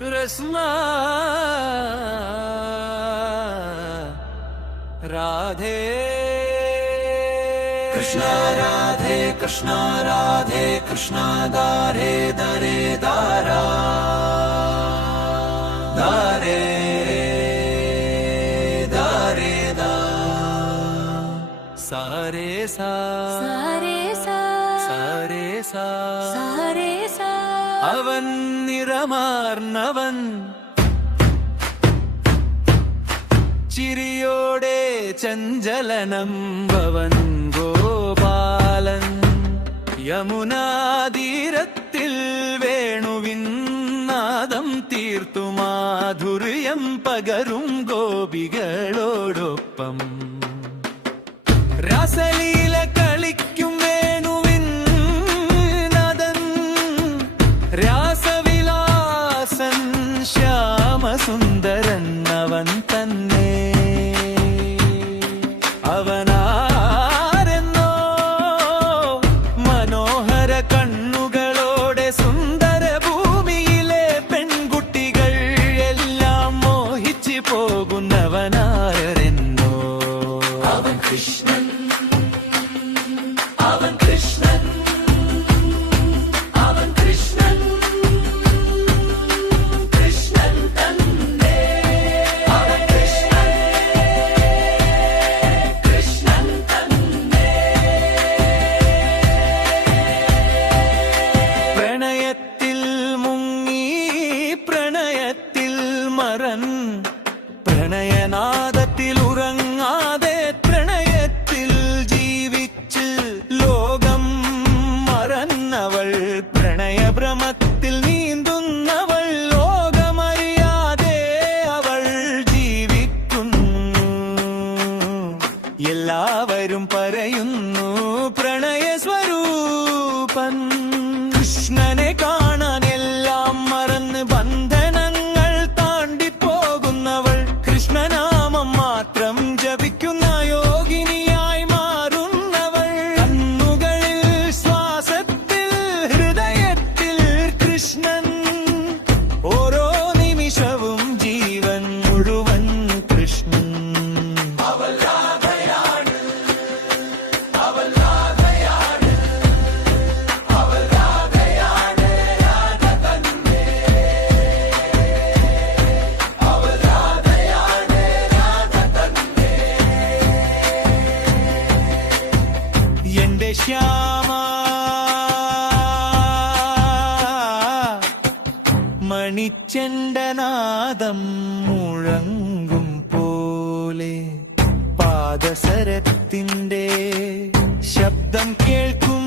कृष्णा राधे कृष्णा राधे कृष्णा राधे कृष्णा दारे दरे दारा दारे दारे दा सारे सा सारे सा सारे सा सारे सा അവൻ നിറമാർന്നവൻ ചിരിയോടെ ചഞ്ചലനം ഭവൻ ഗോപാലൻ യമുനാതീരത്തിൽ വേണുവിൻ നാദം തീർത്തു മാധുര്യം പകരും ഗോപികളോടൊപ്പം രാസലീല കളിക്കും വേണുവിൻ നാദൻ രാസവിലാസൻ ശ്യാമസുന്ദരൻ അവൻ തന്നെ അവനാരെന്നോ മനോഹര കണ്ണുകളോടെ സുന്ദര ഭൂമിയിലെ പെൺകുട്ടികൾ എല്ലാം മോഹിച്ചു പോകുന്നവനാരെന്നോ അവൻ കൃഷ്ണൻ അവൻ കൃഷ്ണൻ അവൻ കൃഷ്ണൻ കൃഷ്ണൻ തന്നെ അവൻ കൃഷ്ണൻ കൃഷ്ണൻ തന്നെ പ്രണയത്തിൽ മുങ്ങി പ്രണയത്തിൽ മറൻ പ്രണയനാദത്തിൽ ഉറങ്ങാതെ പ്രണയത്തിൽ ജീവിച്ച് ലോകം മറന്നവൾ പ്രണയഭ്രമത്തിൽ നീന്തുന്നവൾ ലോകമറിയാതെ അവൾ ജീവിക്കുന്നു എല്ലാവരും പറയുന്നു പ്രണയ സ്വരൂപൻ കൃഷ്ണനെ കാണാൻ എല്ലാം മറന്ന് ബന്ധനങ്ങൾ താണ്ടിപ്പോകുന്നവൾ കൃഷ്ണനാമം മാത്രം ജപിക്കുന്ന യോഗിനിയായി മാറുന്നവൾ കണ്ണുകളിൽ ശ്വാസത്തിൽ ഹൃദയത്തിൽ കൃഷ്ണൻ ഓരോ നിമിഷവും ജീവൻ മുഴുവൻ കൃഷ്ണൻ അവൾ രാധയാണ് അവൾ രാധയാണ് അവൾ രാധയാണ് രാധ തന്നെ അവൾ രാധയാണ് രാധ തന്നെ എന്റെ ശ്യാമ മണിച്ചെണ്ടനാദം മുഴങ്ങും പോലെ പാദസരത്തിന്റെ ശബ്ദം കേൾക്കും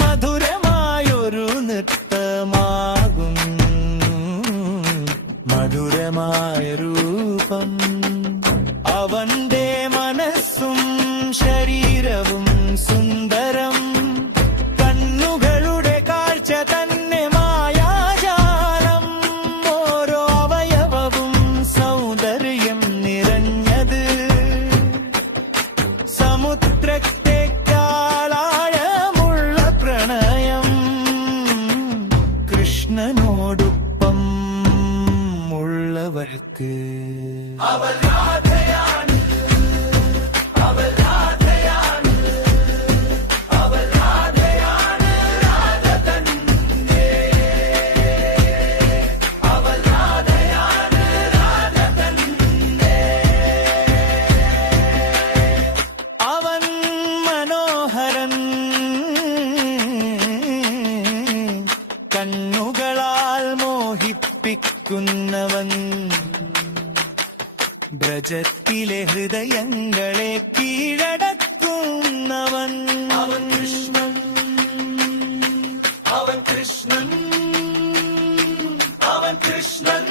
മധുരമായൊരു നൃത്തമാകും മധുരമായ രൂപം അവന്റെ മനസ്സും ശരീരവും സുന്ദരം കണ്ണുകളുടെ കാഴ്ച തന്നെ മായാജാലം ഓരോ അവയവവും സൗന്ദര്യം നിറഞ്ഞത് സമുദ്രത്തെക്കാളാഴമുള്ള പ്രണയം കൃഷ്ണനോടൊപ്പം ഉള്ളവർക്ക് അവൾ രാധയാണ് അവൾ രാധയാണ് അവൾ രാധയാണ് രാധ തന്നെ അവൾ രാധയാണ് രാധ തന്നെ അവൻ മനോഹരൻ കണ്ണുകളാൽ മോഹിപ്പിക്കുന്നവൻ ബ്രജത്തിലെ ഹൃദയങ്ങളെ കീഴടക്കുന്നവൻ അവൻ കൃഷ്ണൻ അവൻ കൃഷ്ണൻ അവൻ കൃഷ്ണൻ